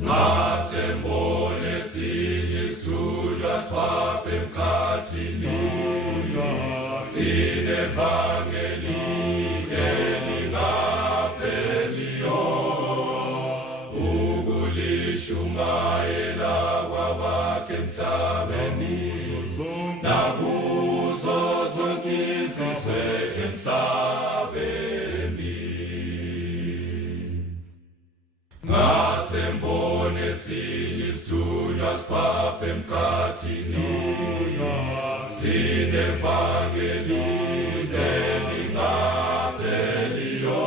Ngasembone siyisithunywa sipha emkhathini, sinevangeli elingapheliyo, ukulishumayela kwabakhe emhlabeni, nakuzo zonke izizwe emhlabeni. Ngasembone siyisithunywa sipha emkhathini, sinevangeli elingapheliyo,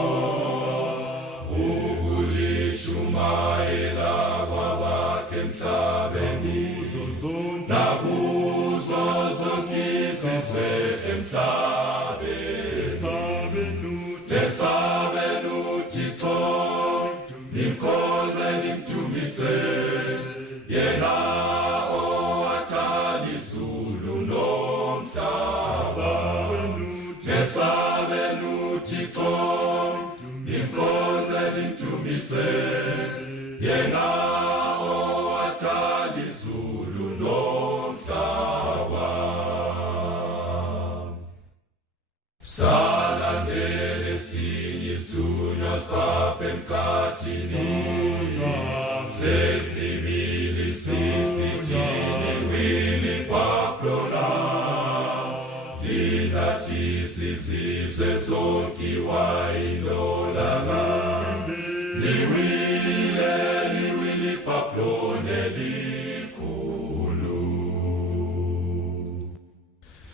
ukulishumayela kwabakhe emhlabeni, nakuzo zonke izizwe emhlabeni. Tesabenu Uthixo, nimkhonze nimdumise, yena owadala izulu nomhlaba. Tesabenu Uthixo, nimkhonze nimdumise, yena owadala izulu nomhlaba. Salandele siyisithunywa sipha emkhathini, sesibili sisithini wili kwaphela, lilathi sizizwe zonke wayilolaka, liwili kwaphela elikhulu.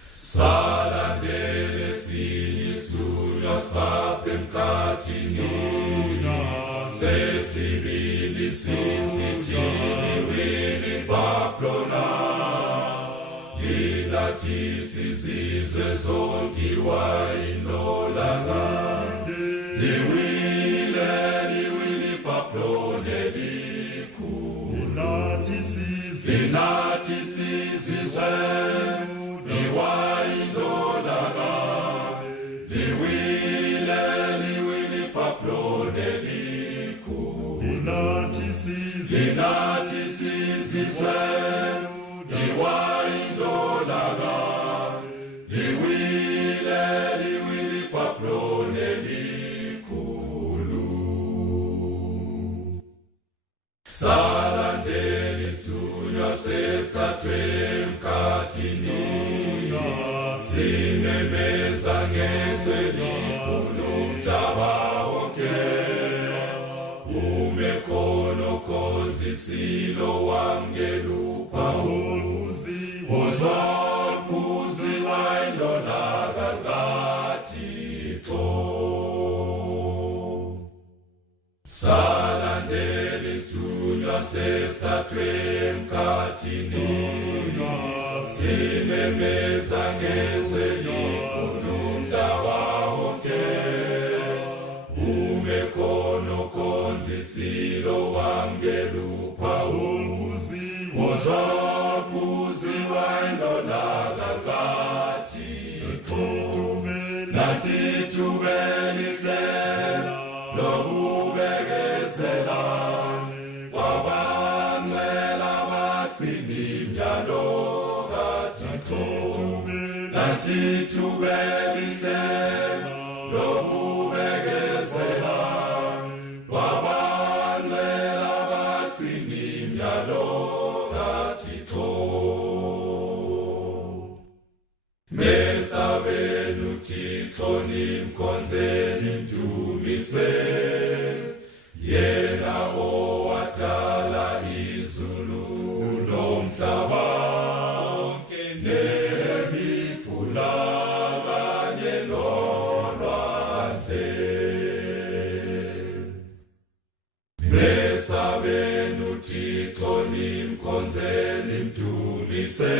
Salandele siyisithunywa sipha emkhathini, sesibili sisithini wili kwaphela, lilathi sizizwe zonke wayilolaka, liwili kwaphela elikhulu. Lilathi sizizwe wayilolaka, liwili kwaphela elikhulu. Lilathi sizizwe wayilolaka, liwili kwaphela elikhulu. Salandela isithunywa sesithathwe emkhathini, simemeza ngezwi elikhulu umhlaba wonke, ume khona okhonzisile wamukela uphawu, uzokhuziwa indodana kaThixo. Salandela isithunywa sesithathwe emkhathini, simemeza ngezwi elikhulu umhlaba wonke, ume khona okhonzisile wamukela uphawu, uzokhuziwa indodana kaThixo. Nathi thubelihle lokubekezela kwabangcwele abagcina imiyalo kaThixo. Nathi thubelihle lokubekezela kwabangcwele abagcina imiyalo kaThixo. Mesabeni uThixo, nimkhonze nimdumise, yena owadala izulu nomhlaba, nemifula kanye nolwandle. Mesabeni uThixo, nimkhonze nimdumise,